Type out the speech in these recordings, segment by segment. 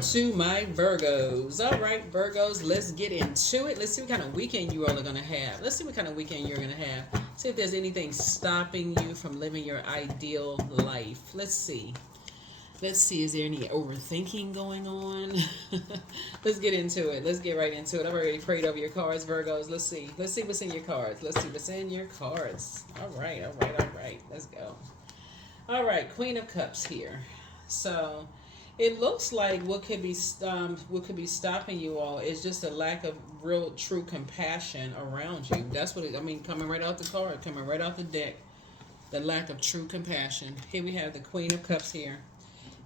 to my Virgos. All right, Virgos, let's get into it. Let's see what kind of weekend you all are going to have. Let's see what kind of weekend you're going to have. See if there's anything stopping you from living your ideal life. Let's see. Let's see, is there any overthinking going on? Let's get into it. Let's get right into it. I've already prayed over your cards, Virgos. Let's see. Let's see what's in your cards. Let's see what's in your cards. All right, all right, all right. Let's go. All right, Queen of Cups here. So it looks like what could be stopping you all is just a lack of real, true compassion around you. That's what coming right out the card, coming right out the deck. The lack of true compassion. Here we have the Queen of Cups here.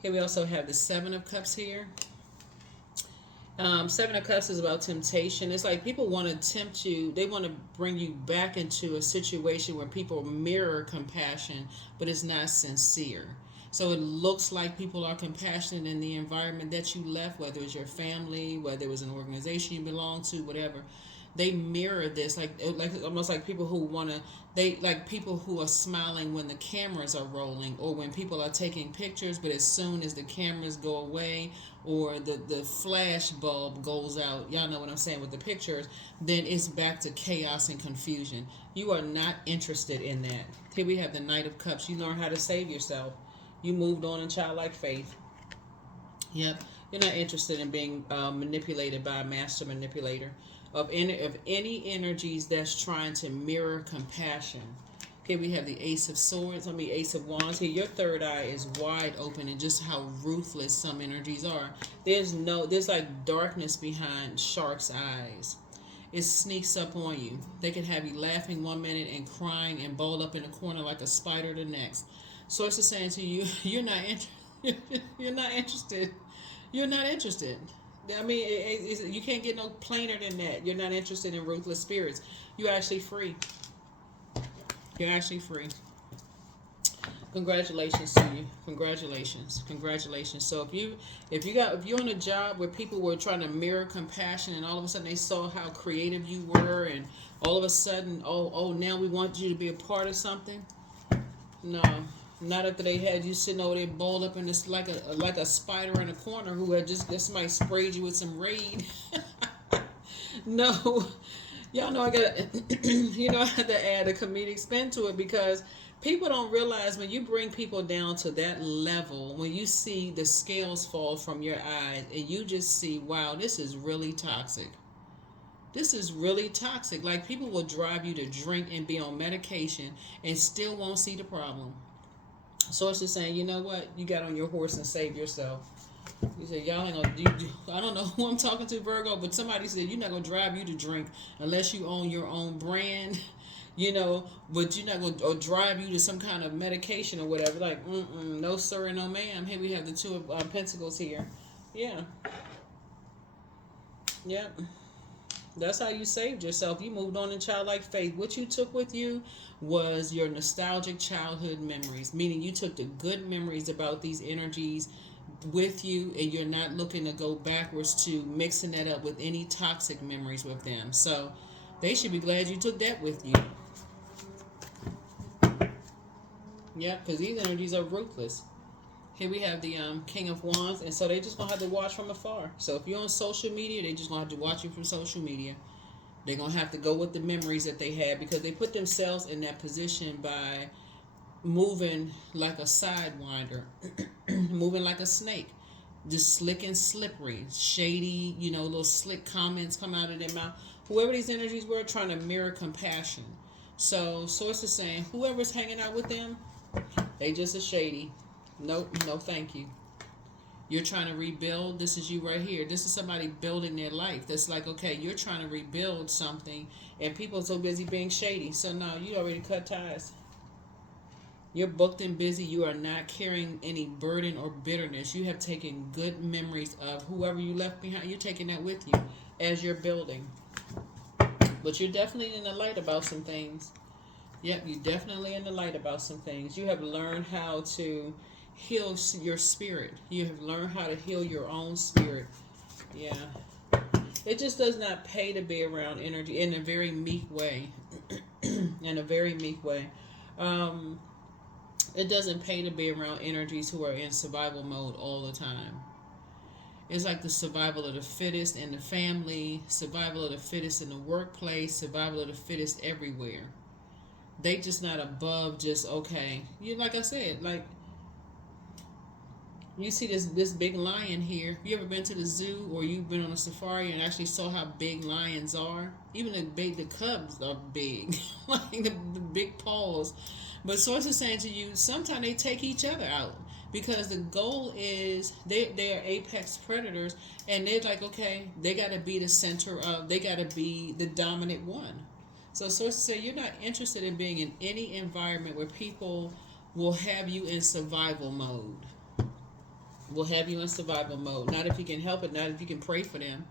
Here we also have the Seven of Cups here. Seven of Cups is about temptation. It's like people want to tempt you. They want to bring you back into a situation where people mirror compassion, but it's not sincere. So it looks like people are compassionate in the environment that you left, whether it's your family, whether it was an organization you belong to, whatever. They mirror this, like almost like people who people who are smiling when the cameras are rolling, or when people are taking pictures, but as soon as the cameras go away or the flash bulb goes out, y'all know what I'm saying with the pictures, then it's back to chaos and confusion. You are not interested in that. Here we have the Knight of Cups. You learn how to save yourself. You moved on in childlike faith. Yep. You're not interested in being manipulated by a master manipulator of any energies that's trying to mirror compassion. Here we have the Ace of Swords. Ace of Wands. Here, your third eye is wide open, and just how ruthless some energies are. There's like darkness behind shark's eyes. It sneaks up on you. They can have you laughing one minute and crying and balled up in a corner like a spider the next. Source is saying to you, you're not interested. You're not interested. You can't get no plainer than that. You're not interested in ruthless spirits. You're actually free. You're actually free. Congratulations to you. Congratulations. So if you're on a job where people were trying to mirror compassion, and all of a sudden they saw how creative you were, and all of a sudden, now we want you to be a part of something. No. Not after they had you sitting over there balled up in this like a spider in a corner who had just somebody sprayed you with some Raid. No, y'all know I have to add a comedic spin to it, because people don't realize when you bring people down to that level, when you see the scales fall from your eyes and you just see, wow, this is really toxic. This is really toxic. Like, people will drive you to drink and be on medication and still won't see the problem. Source is saying, you know what? You got on your horse and saved yourself. You said, y'all ain't gonna I don't know who I'm talking to, Virgo, but somebody said you're not gonna drive you to drink unless you own your own brand, but you're not gonna drive you to some kind of medication or whatever. Like, no sir and no ma'am. Here we have the Two of Pentacles here. Yeah. Yep. That's how you saved yourself. You moved on in childlike faith. What you took with you was your nostalgic childhood memories, meaning you took the good memories about these energies with you, and you're not looking to go backwards to mixing that up with any toxic memories with them. So they should be glad you took that with you. Yeah, because these energies are ruthless. Here we have the King of Wands, and so they just going to have to watch from afar. So if you're on social media, they just going to have to watch you from social media. They're going to have to go with the memories that they had, because they put themselves in that position by moving like a sidewinder, moving like a snake, just slick and slippery, shady, little slick comments come out of their mouth. Whoever these energies were, trying to mirror compassion. So Source is saying, whoever's hanging out with them, they just as shady. No, thank you. You're trying to rebuild. This is you right here. This is somebody building their life. That's like, okay, you're trying to rebuild something, and people are so busy being shady. So no, you already cut ties. You're booked and busy. You are not carrying any burden or bitterness. You have taken good memories of whoever you left behind. You're taking that with you as you're building. But you're definitely in the light about some things. Yep, you're definitely in the light about some things. You have learned how to heal your spirit. You have learned how to heal your own spirit. Yeah. It just does not pay to be around energy in a very meek way. In a very meek way. It doesn't pay to be around energies who are in survival mode all the time. It's like the survival of the fittest in the family, survival of the fittest in the workplace, survival of the fittest everywhere. They just not above just okay. You like I said, like you see this big lion here. You ever been to the zoo or you've been on a safari and actually saw how big lions are? Even the cubs are big, like the big paws. But source is saying to you, sometimes they take each other out because the goal is they are apex predators and they're like, okay, they got to be the center of, they got to be the dominant one. So sources say you're not interested in being in any environment where people will have you in survival mode. Will have you in survival mode. Not if you can help it, not if you can pray for them.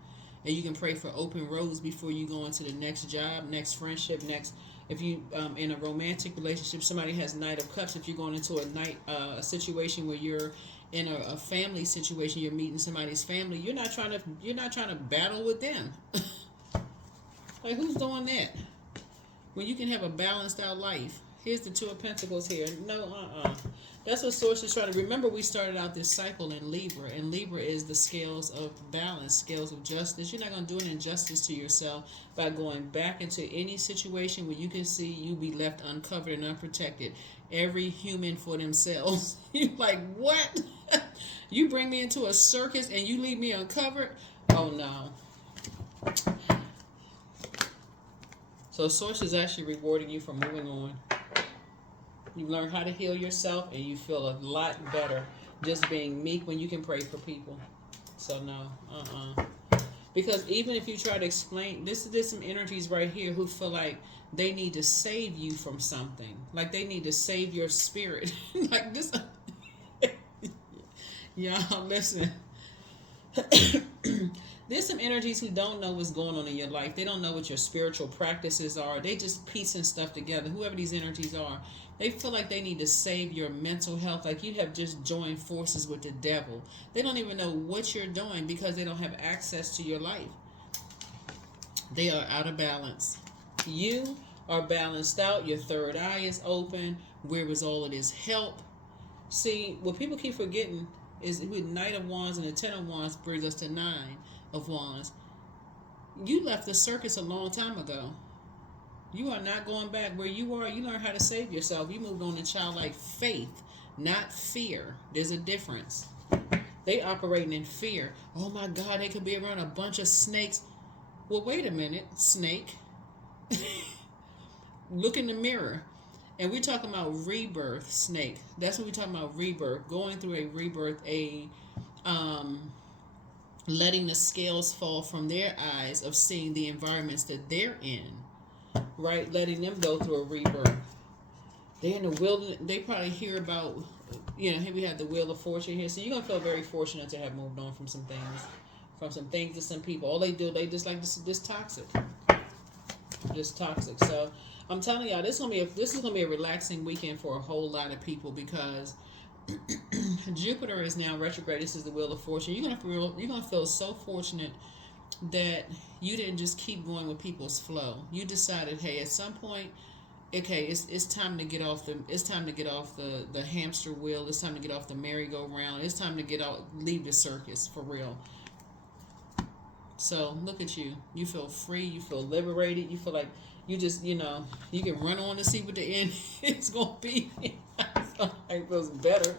And you can pray for open roads before you go into the next job, next friendship, next. If you in a romantic relationship, somebody has Knight of Cups. If you're going into a situation where you're in a family situation, you're meeting somebody's family. You're not trying to battle with them. Like who's doing that? When you can have a balanced out life. Here's the Two of Pentacles here. No, That's what Source is trying to remember. We started out this cycle in Libra, and Libra is the scales of balance, scales of justice. You're not going to do an injustice to yourself by going back into any situation where you can see you be left uncovered and unprotected. Every human for themselves. You're like, what? You bring me into a circus and you leave me uncovered? Oh no. So Source is actually rewarding you for moving on. You learn how to heal yourself and you feel a lot better just being meek when you can pray for people. So no, Because even if you try to explain, there's some energies right here who feel like they need to save you from something. Like they need to save your spirit. Like this. Y'all, listen. There's some energies who don't know what's going on in your life. They don't know what your spiritual practices are. They just piecing stuff together. Whoever these energies are, they feel like they need to save your mental health. Like you have just joined forces with the devil. They don't even know what you're doing because they don't have access to your life. They are out of balance. You are balanced out. Your third eye is open. Where is all of this help? See, what people keep forgetting is with Knight of Wands and the Ten of Wands brings us to Nine of Wands. You left the circus a long time ago. You are not going back. Where you are, you learn how to save yourself. You moved on to childlike faith, not fear. There's a difference. They operating in fear. Oh my God, they could be around a bunch of snakes. Well, wait a minute, snake. Look in the mirror. And we're talking about rebirth, snake. That's what we're talking about, rebirth. Going through a rebirth, letting the scales fall from their eyes of seeing the environments that they're in. Right? Letting them go through a rebirth. They're in the wilderness. They probably hear about, here we have the Wheel of Fortune here. So you're going to feel very fortunate to have moved on from some things. From some things to some people. All they do, they just like this toxic. Just toxic. So I'm telling y'all, this is gonna be a relaxing weekend for a whole lot of people because Jupiter is now retrograde. This is the Wheel of Fortune. You're gonna feel so fortunate that you didn't just keep going with people's flow. You decided, hey, at some point, okay, it's time to get off the hamster wheel. It's time to get off the merry-go-round. It's time to leave the circus for real. So look at you. You feel free. You feel liberated. You feel like you just, you can run on to see what the end is going to be. It feels better.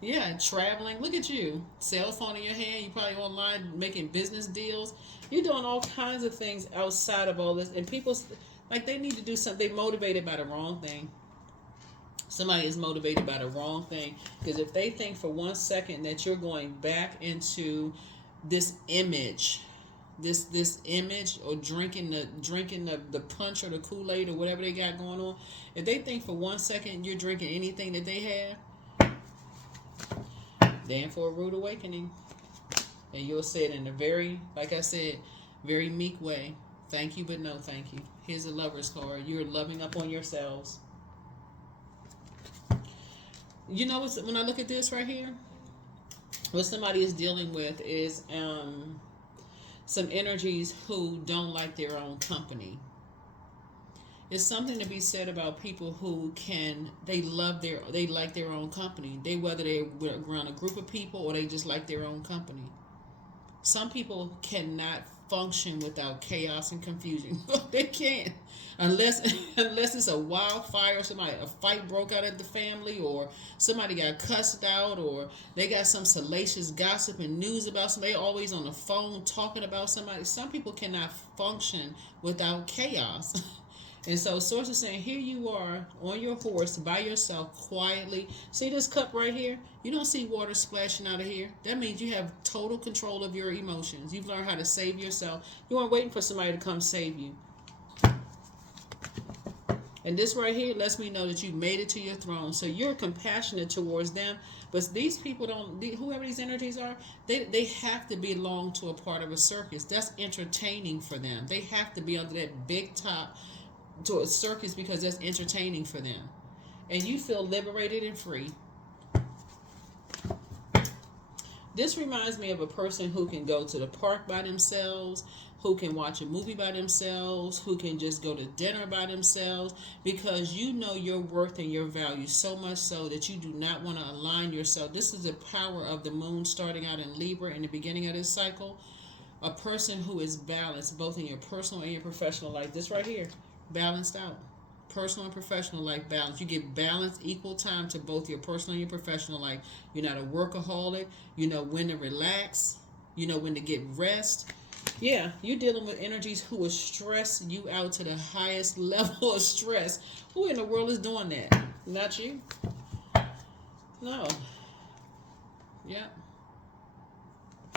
Yeah, traveling. Look at you. Cell phone in your hand. You probably online making business deals. You're doing all kinds of things outside of all this. And people, like, they need to do something. They're motivated by the wrong thing. Somebody is motivated by the wrong thing. Because if they think for 1 second that you're going back into this image, this image, or drinking the punch or the Kool-Aid or whatever they got going on, if they think for 1 second you're drinking anything that they have, they're in for a rude awakening. And you'll say it in a very, like I said, very meek way. Thank you, but no thank you. Here's a Lover's card. You're loving up on yourselves. You know what's, when I look at this right here, what somebody is dealing with is some energies who don't like their own company. It's something to be said about people who they like their own company. Whether they're around a group of people or they just like their own company. Some people cannot function without chaos and confusion. They can't, unless unless it's a wildfire, somebody a fight broke out at the family, or somebody got cussed out, or they got some salacious gossip and news about somebody. Always on the phone talking about somebody. Some people cannot function without chaos. And so Source is saying, here you are on your horse by yourself quietly. See this cup right here? You don't see water splashing out of here. That means you have total control of your emotions. You've learned how to save yourself. You aren't waiting for somebody to come save you. And this right here lets me know that you made it to your throne. So you're compassionate towards them. But these people don't, whoever these energies are, they have to belong to a part of a circus. That's entertaining for them. They have to be under that big top to a circus because that's entertaining for them. And you feel liberated and free. This reminds me of a person who can go to the park by themselves, who can watch a movie by themselves, who can just go to dinner by themselves, because you know your worth and your value so much so that you do not want to align yourself. This is the power of the moon starting out in Libra in the beginning of this cycle. A person who is balanced both in your personal and your professional life. This right here, balanced out. Personal and professional life balance. You give balance, equal time to both your personal and your professional life. You're not a workaholic. You know when to relax. You know when to get rest. Yeah, you're dealing with energies who will stress you out to the highest level of stress. Who in the world is doing that? Not you. No. Yeah.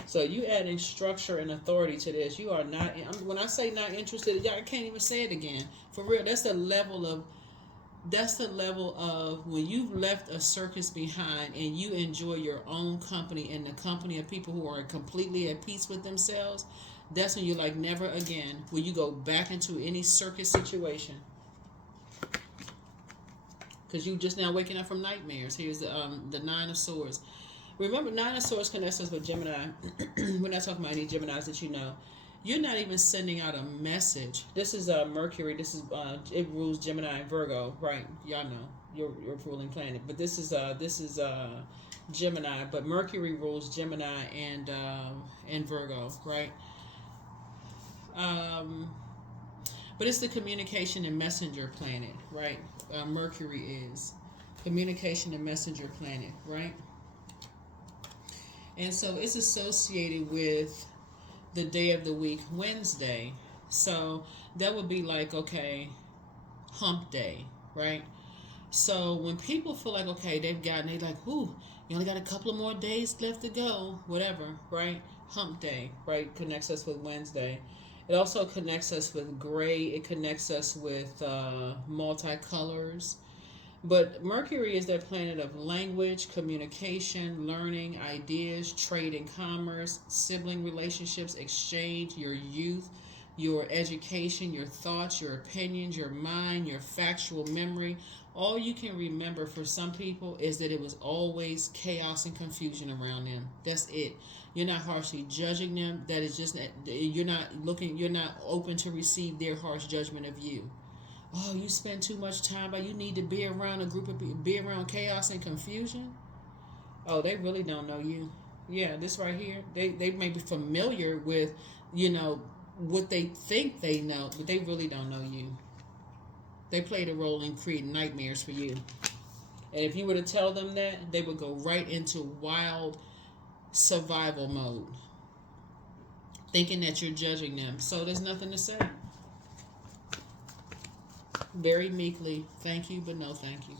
So you adding structure and authority to this. You are not, when I say not interested, I can't even say it again. For real, that's the level of when you've left a circus behind and you enjoy your own company and the company of people who are completely at peace with themselves. That's when you're like, never again will you go back into any circus situation. Because you just now waking up from nightmares. Here's the Nine of Swords. Remember, Nine of Swords connects us with Gemini. We're not talking about any Geminis that you know. You're not even sending out a message. This is Mercury. This is it rules Gemini and Virgo, right? Y'all know your ruling planet. But this is Gemini. But Mercury rules Gemini and Virgo, right? But it's the communication and messenger planet, right? Mercury is communication and messenger planet, right? And so it's associated with the day of the week, Wednesday. So that would be like, okay, hump day, right? So when people feel like, okay, they're like, ooh, you only got a couple of more days left to go, whatever, right? Hump day, right? Connects us with Wednesday. It also connects us with gray. It connects us with multicolors. But Mercury is that planet of language, communication, learning, ideas, trade and commerce, sibling relationships, exchange, your youth, your education, your thoughts, your opinions, your mind, your factual memory. All you can remember for some people is that it was always chaos and confusion around them. That's it. You're not harshly judging them. That is just, you're not open to receive their harsh judgment of you. Oh, you spend too much time, but you need to be around a group of people, be around chaos and confusion. Oh, they really don't know you. Yeah, this right here, they may be familiar with, what they think they know, but they really don't know you. They played a role in creating nightmares for you. And if you were to tell them that, they would go right into wild survival mode, thinking that you're judging them. So there's nothing to say. Very meekly, thank you, but no thank you.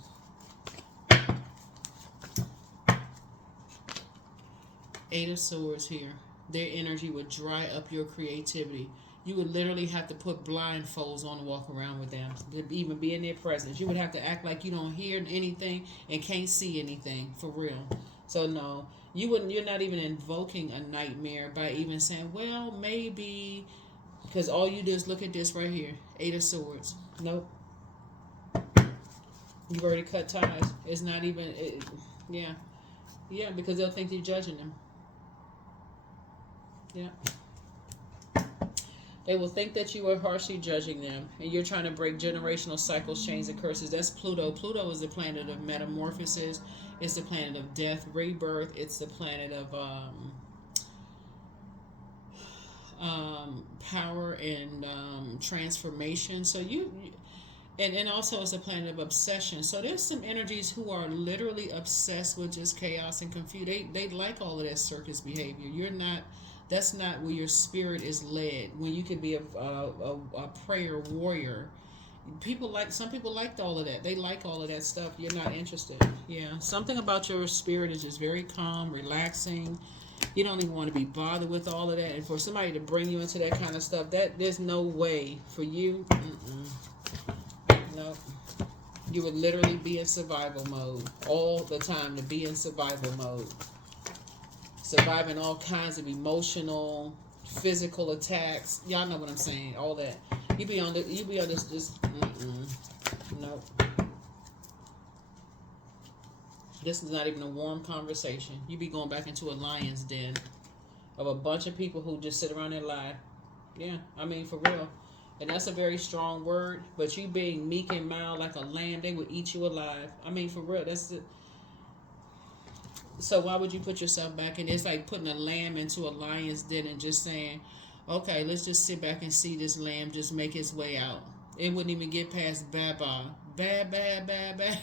Eight of Swords here. Their energy would dry up your creativity. You would literally have to put blindfolds on to walk around with them, to even be in their presence. You would have to act like you don't hear anything and can't see anything, for real. So no, you're not even invoking a nightmare by even saying, well, maybe, because all you do is look at this right here, Eight of Swords. Nope. You've already cut ties. It's not even, yeah, because they'll think you're judging them. Yeah. They will think that you are harshly judging them, and you're trying to break generational cycles, chains, and curses. That's Pluto. Pluto is the planet of metamorphosis. It's the planet of death, rebirth. It's the planet of power and transformation. So and also it's a planet of obsession. So there's some energies who are literally obsessed with just chaos and confusion. They like all of that circus behavior. You're not. That's not where your spirit is led. When you can be a prayer warrior. Some people liked all of that. They like all of that stuff. You're not interested. Yeah, something about your spirit is just very calm, relaxing. You don't even want to be bothered with all of that. And for somebody to bring you into that kind of stuff, that there's no way for you. No, you would literally be in survival mode all the time. To be in survival mode, surviving all kinds of emotional, physical attacks. Y'all know what I'm saying. All that. You be on this. Nope. This is not even a warm conversation. You be going back into a lion's den of a bunch of people who just sit around and lie. Yeah, I mean, for real. And that's a very strong word, but you being meek and mild like a lamb, they would eat you alive. I mean, for real. So why would you put yourself back in? It's like putting a lamb into a lion's den and just saying, okay, let's just sit back and see this lamb just make its way out. It wouldn't even get past ba-ba. Ba-ba-ba-ba.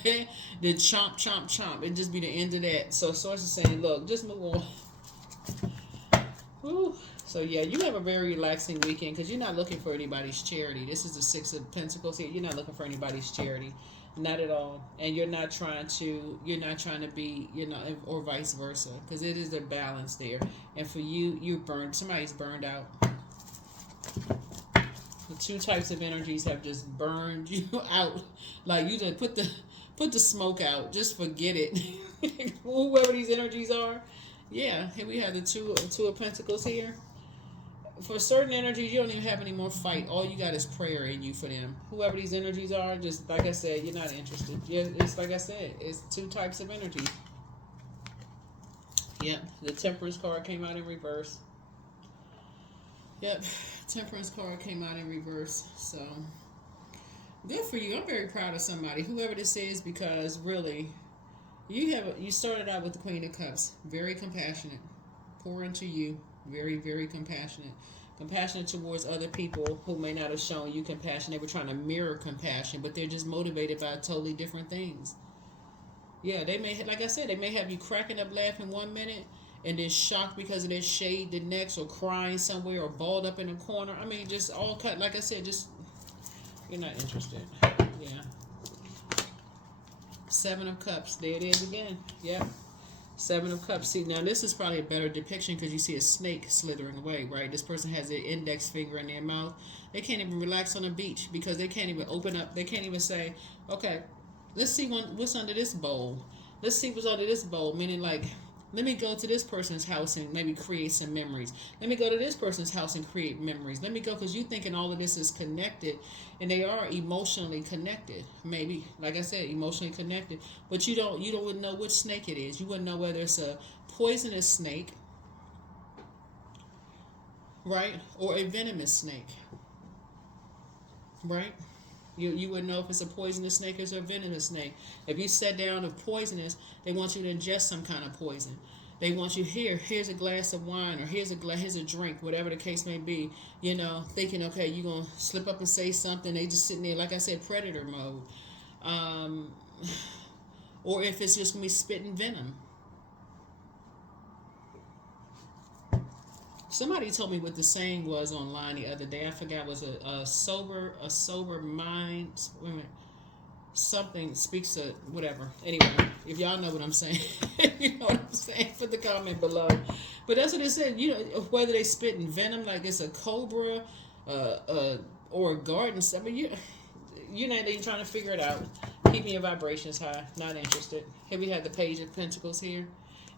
Then chomp, chomp, chomp. It'd just be the end of that. So Source is saying, look, just move on. Whew. So yeah, you have a very relaxing weekend because you're not looking for anybody's charity. This is the Six of Pentacles here. You're not looking for anybody's charity. Not at all. And you're not trying to be, or vice versa. Because it is a balance there. And for you're burned. Somebody's burned out. The two types of energies have just burned you out. Like you just put the smoke out. Just forget it. Whoever these energies are. Yeah. Here we have the two of Pentacles here. For certain energies, you don't even have any more fight. All you got is prayer in you for them. Whoever these energies are, just like I said, you're not interested. It's like I said, it's two types of energy. Yep, the Temperance card came out in reverse. Yep, Temperance card came out in reverse. So, good for you. I'm very proud of somebody, whoever this is, because really, you started out with the Queen of Cups. Very compassionate. Pour into you. Very, very compassionate. Compassionate towards other people who may not have shown you compassion. They were trying to mirror compassion, but they're just motivated by totally different things. Yeah, they may, like I said, they may have you cracking up laughing 1 minute and then shocked because of their shade the next, or crying somewhere, or balled up in a corner. I mean, just all cut. Like I said, just you're not interested. Yeah. 7 of Cups. There it is again. Yep. 7 of Cups. See, now this is probably a better depiction because you see a snake slithering away, right? This person has their index finger in their mouth. They can't even relax on the beach because they can't even open up. They can't even say, okay, let's see what's under this bowl. Let's see what's under this bowl. Meaning, like, let me go to this person's house and maybe create some memories. Let me go to this person's house and create memories. Let me go, because you thinking all of this is connected, and they are emotionally connected. Maybe, like I said, emotionally connected. But you wouldn't know which snake it is. You wouldn't know whether it's a poisonous snake, right, or a venomous snake, right? You wouldn't know if it's a poisonous snake or it's a venomous snake. If you sat down of poisonous, they want you to ingest some kind of poison. They want you, here's a glass of wine, or here's a drink, whatever the case may be. Thinking, okay, you're going to slip up and say something. They just sitting there, like I said, predator mode. Or if it's just going to be spitting venom. Somebody told me what the saying was online the other day. I forgot. Was a sober mind. Something speaks to whatever. Anyway, if y'all know what I'm saying, you know what I'm saying. Put the comment below. But that's what it said. Whether they spit in venom, like it's a cobra, or a garden. I mean, you're not even trying to figure it out. Keeping your vibrations high. Not interested. Here we have the Page of Pentacles here.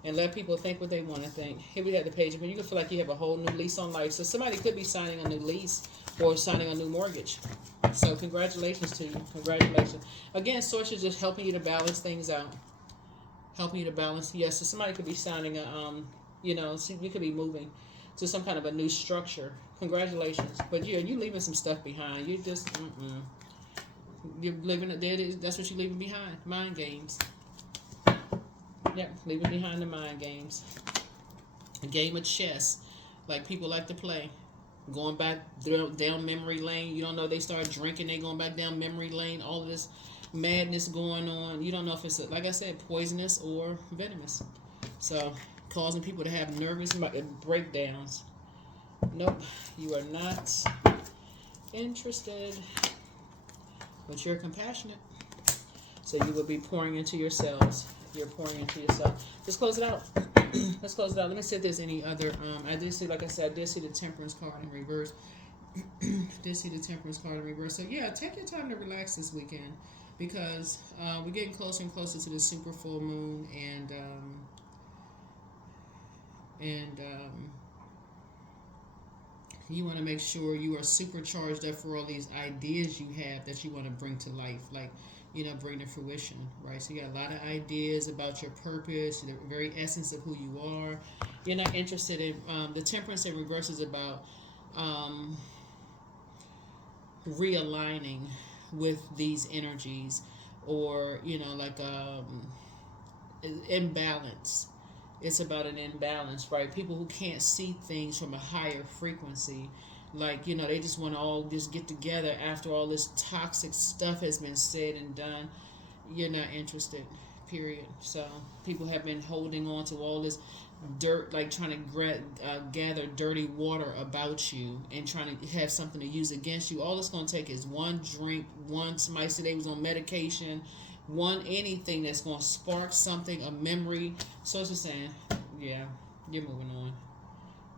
And let people think what they want to think. Here we have the Page of Pentacles. You can feel like you have a whole new lease on life. So somebody could be signing a new lease or signing a new mortgage. So congratulations to you. Congratulations. Again, Source is just helping you to balance things out. Helping you to balance. Yes, so somebody could be signing you could be moving to some kind of a new structure. Congratulations. But you leaving some stuff behind. You just, you're living, that's what you're leaving behind. Mind games. Yep, leaving behind the mind games. A game of chess, like people like to play. going back down memory lane. You don't know, they start drinking, they going back down memory lane. All of this madness going on. You don't know if it's, like I said, poisonous or venomous. So, causing people to have nervous breakdowns. Nope, you are not interested. But you're compassionate. So you will be pouring into yourselves. You're pouring into yourself. Let's close it out. Let's close it out. Let me see if there's any other. I did see, like I said, I did see the Temperance card in reverse. Did see the Temperance card in reverse. So yeah, take your time to relax this weekend, because we're getting closer and closer to the super full moon, and you want to make sure you are supercharged up for all these ideas you have that you want to bring to life, like, bring to fruition, right? So you got a lot of ideas about your purpose, the very essence of who you are. You're not interested in the Temperance in reverse is about realigning with these energies, or like imbalance. It's about an imbalance, right? People who can't see things from a higher frequency, like, they just want to all just get together after all this toxic stuff has been said and done. You're not interested, period. So people have been holding on to all this dirt, like trying to gather dirty water about you and trying to have something to use against you. All it's going to take is one drink, somebody said they was on medication, anything that's going to spark something, a memory. So it's just saying, yeah, you're moving on.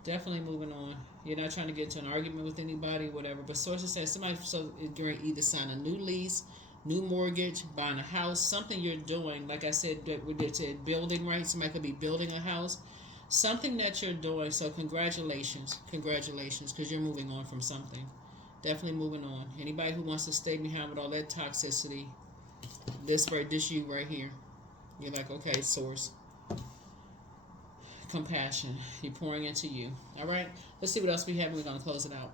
Definitely moving on. You're not trying to get into an argument with anybody, whatever. But sources say somebody is going to either sign a new lease, new mortgage, buying a house, something you're doing. Like I said, we did building, right? Somebody could be building a house, something that you're doing. So congratulations, because you're moving on from something. Definitely moving on. Anybody who wants to stay behind with all that toxicity, this you right here, you're like, okay, source, compassion, you're pouring into you. All right, let's see what else we have, and we're going to close it out.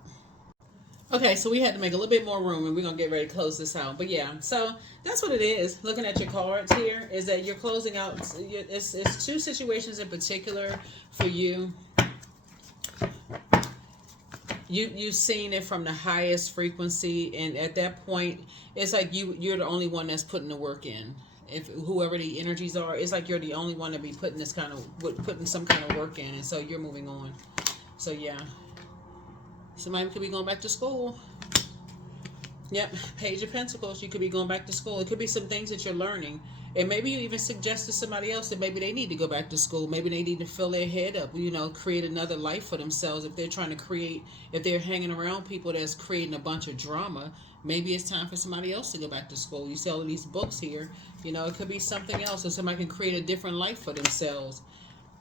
Okay, so we had to make a little bit more room, and we're going to get ready to close this out. But yeah, so that's what it is. Looking at your cards here, is that you're closing out. It's two situations in particular for you. You've seen it from the highest frequency, and at that point, it's like you're the only one that's putting the work in. If whoever the energies are, it's like you're the only one to be putting some kind of work in, and so you're moving on. So yeah, somebody could be going back to school. Yep, Page of Pentacles. You could be going back to school. It could be some things that you're learning. And maybe you even suggest to somebody else that maybe they need to go back to school. Maybe they need to fill their head up, create another life for themselves. If they're trying to if they're hanging around people that's creating a bunch of drama, maybe it's time for somebody else to go back to school. You see all of these books here. It could be something else, so somebody can create a different life for themselves.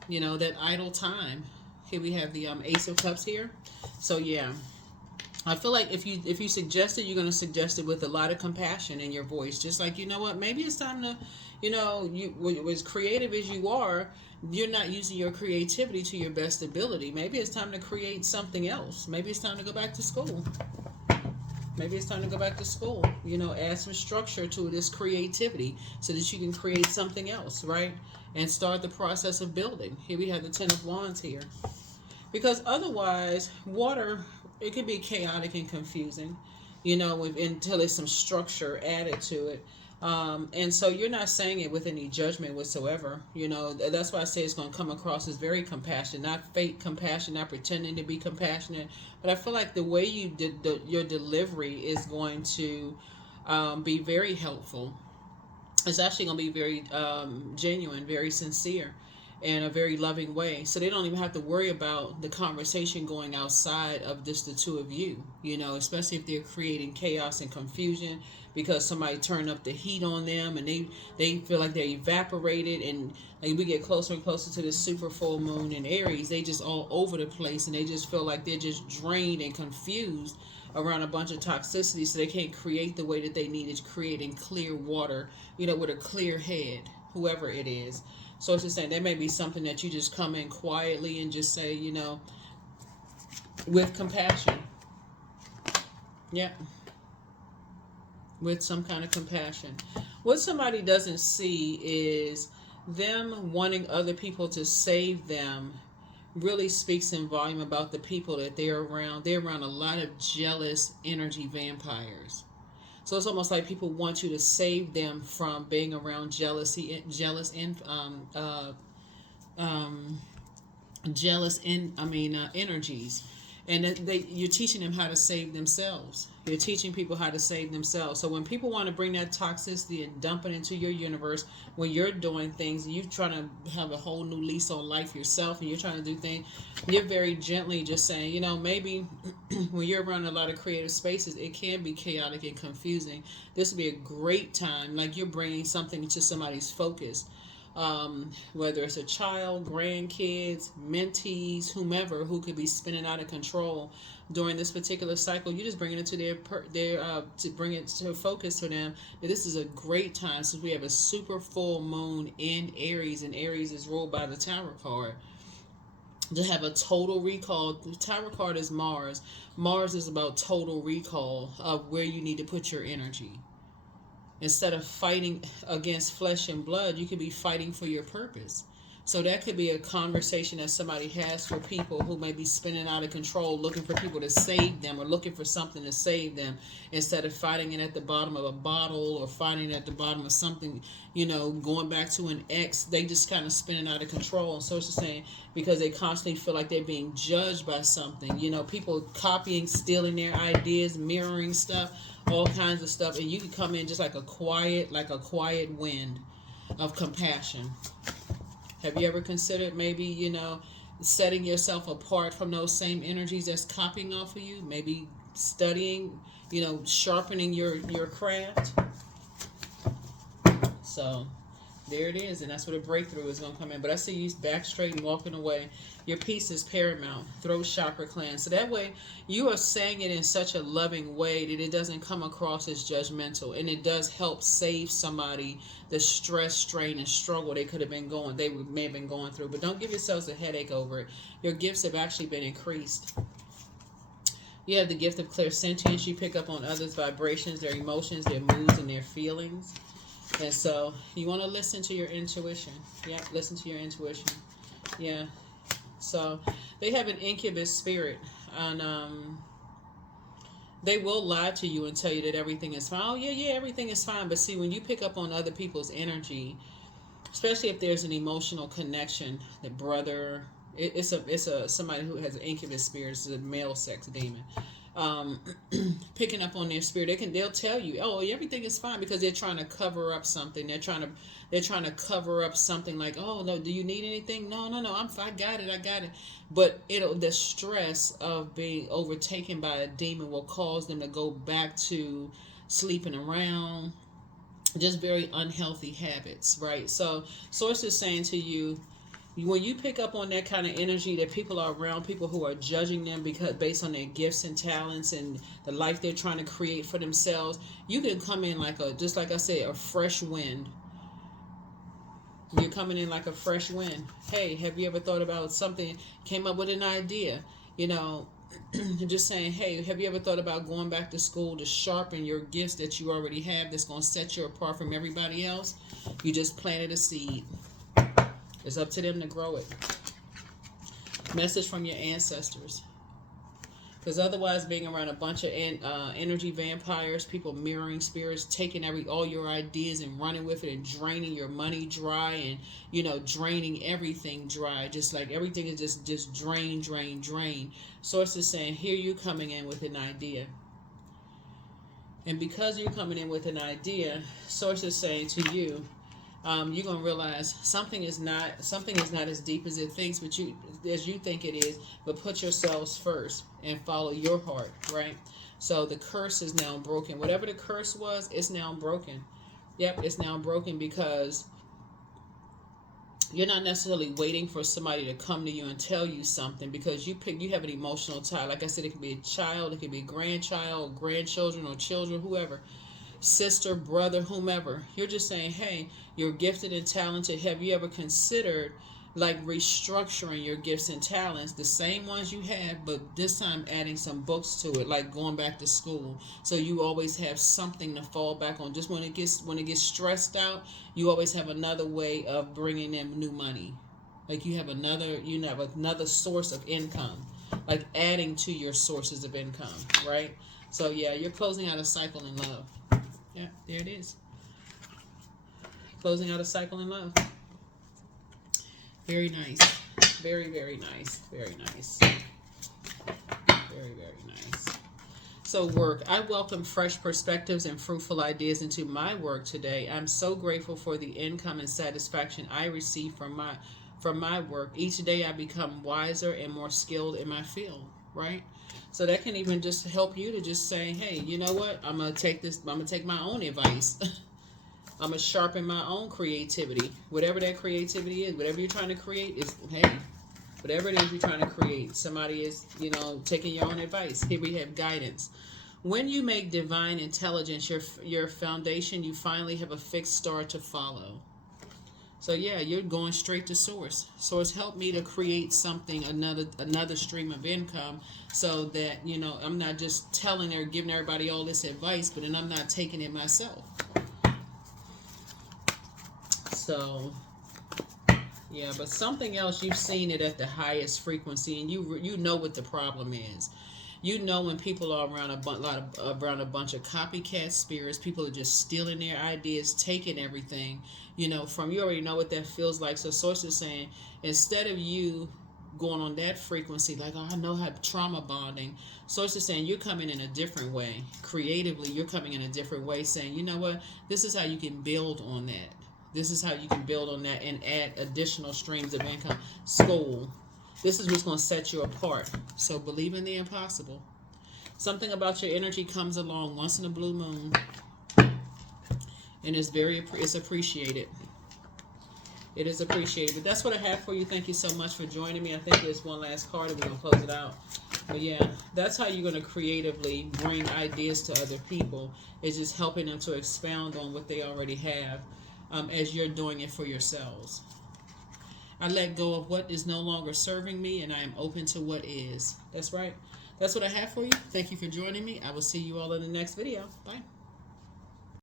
That idle time. Here we have the Ace of Cups here. So yeah, I feel like if you suggest it, you're going to suggest it with a lot of compassion in your voice. Just like, maybe it's time to, you as creative as you are, you're not using your creativity to your best ability. Maybe it's time to create something else. Maybe it's time to go back to school. Maybe it's time to go back to school. Add some structure to this creativity so that you can create something else, right? And start the process of building. Here we have the Ten of Wands here. Because otherwise, water, it can be chaotic and confusing, until there's some structure added to it. And so you're not saying it with any judgment whatsoever. That's why I say it's going to come across as very compassionate, not fake compassion, not pretending to be compassionate. But I feel like the way you did your delivery is going to be very helpful. It's actually going to be very genuine, very sincere, in a very loving way. So they don't even have to worry about the conversation going outside of just the two of you, especially if they're creating chaos and confusion because somebody turned up the heat on them and they feel like they're evaporated, and like we get closer and closer to this super full moon in Aries, they just all over the place and they just feel like they're just drained and confused around a bunch of toxicity, so they can't create the way that they need to create in clear water, with a clear head, whoever it is. So it's just saying that may be something that you just come in quietly and just say, with compassion. Yeah. With some kind of compassion. What somebody doesn't see is them wanting other people to save them really speaks in volume about the people that they're around. They're around a lot of jealous energy vampires. So it's almost like people want you to save them from being around jealous, um, energies, and you're teaching them how to save themselves. You're teaching people how to save themselves. So when people want to bring that toxicity and dump it into your universe, when you're doing things, you're trying to have a whole new lease on life yourself, and you're trying to do things, you're very gently just saying, maybe when you're around a lot of creative spaces, it can be chaotic and confusing. This would be a great time, like you're bringing something to somebody's focus. Whether it's a child, grandkids, mentees, whomever who could be spinning out of control during this particular cycle, you just bring it to to bring it to focus for them that this is a great time, since we have a super full moon in Aries, and Aries is ruled by the Tower card, to have a total recall. The Tower card is Mars. Mars is about total recall of where you need to put your energy. Instead of fighting against flesh and blood, you could be fighting for your purpose. So that could be a conversation that somebody has for people who may be spinning out of control, looking for people to save them, or looking for something to save them, instead of fighting it at the bottom of a bottle, or fighting at the bottom of something, going back to an ex. They just kind of spinning out of control. And so it's just saying, because they constantly feel like they're being judged by something. People copying, stealing their ideas, mirroring stuff, all kinds of stuff, and you can come in just like a quiet wind of compassion. Have you ever considered maybe, setting yourself apart from those same energies that's copying off of you? Maybe studying, sharpening your craft. So there it is, and that's where the breakthrough is going to come in. But I see you back straight and walking away. Your peace is paramount. Throat chakra cleanse. So that way, you are saying it in such a loving way that it doesn't come across as judgmental, and it does help save somebody the stress, strain, and struggle they may have been going through. But don't give yourselves a headache over it. Your gifts have actually been increased. You have the gift of clairsentience. You pick up on others' vibrations, their emotions, their moods, and their feelings. And so you want to listen to your intuition. Yeah, listen to your intuition. Yeah. So they have an incubus spirit, and they will lie to you and tell you that everything is fine. Oh yeah, everything is fine. But see, when you pick up on other people's energy, especially if there's an emotional connection, the brother, it's somebody who has an incubus spirit. It's a male sex demon. Picking up on their spirit, they'll tell you, oh, everything is fine, because they're trying to cover up something. They're trying to cover up something, like, oh no, do you need anything? No, I got it. But the stress of being overtaken by a demon will cause them to go back to sleeping around, just very unhealthy habits, right? So Source is saying to you, when you pick up on that kind of energy, that people are around people who are judging them based on their gifts and talents and the life they're trying to create for themselves, you can come in just like I said, a fresh wind. You're coming in like a fresh wind. Hey, have you ever thought about something, came up with an idea, just saying, hey, have you ever thought about going back to school to sharpen your gifts that you already have, that's going to set you apart from everybody else? You just planted a seed. It's up to them to grow it. Message from your ancestors. Because otherwise, being around a bunch of energy vampires, people mirroring spirits, taking all your ideas and running with it, and draining your money dry, and draining everything dry. Just like everything is just drain. Source is saying, here you coming in with an idea. And because you're coming in with an idea, Source is saying to you, you're gonna realize something is not as deep as it thinks, as you think it is. But put yourselves first and follow your heart, right? So the curse is now broken. Whatever the curse was, it's now broken. Yep, it's now broken, because you're not necessarily waiting for somebody to come to you and tell you something, because you have an emotional tie. Like I said, it could be a child, it could be a grandchild, grandchildren, or children, whoever. Sister, brother, whomever. You're just saying, hey, you're gifted and talented. Have you ever considered restructuring your gifts and talents, the same ones you have, but this time adding some books to it, like going back to school, so you always have something to fall back on. Just when it gets stressed out, you always have another way of bringing in new money. Like you have another source of income, like adding to your sources of income, right? So yeah, you're closing out a cycle in love. Yeah, there it is. Closing out a cycle in love. Very nice. Very, very nice. Very nice. Very, very nice. So work. I welcome fresh perspectives and fruitful ideas into my work today. I'm so grateful for the income and satisfaction I receive from my work. Each day I become wiser and more skilled in my field, right? So that can even just help you to just say, hey, you know what? I'm going to take my own advice. I'm going to sharpen my own creativity. Whatever that creativity is, whatever you're trying to create is, hey, whatever it is you're trying to create, somebody is, taking your own advice. Here we have guidance. When you make divine intelligence your foundation, you finally have a fixed star to follow. So yeah, you're going straight to source. Source, help me to create something, another stream of income, so that I'm not just telling or giving everybody all this advice, but then I'm not taking it myself. So yeah, but something else, you've seen it at the highest frequency, and you know what the problem is. You know when people are around around a bunch of copycat spirits, people are just stealing their ideas, taking everything, from you. Already know what that feels like. So Source is saying, instead of you going on that frequency, like, oh, I know how trauma bonding, Source is saying you're coming in a different way. Creatively, you're coming in a different way, saying, you know what, this is how you can build on that. This is how you can build on that and add additional streams of income. School. This is what's going to set you apart. So believe in the impossible. Something about your energy comes along once in a blue moon. And it's appreciated. It is appreciated. But that's what I have for you. Thank you so much for joining me. I think there's one last card and we're going to close it out. But yeah, that's how you're going to creatively bring ideas to other people. It's just helping them to expound on what they already have. As you're doing it for yourselves. I let go of what is no longer serving me, and I am open to what is. That's right. That's what I have for you. Thank you for joining me. I will see you all in the next video. Bye.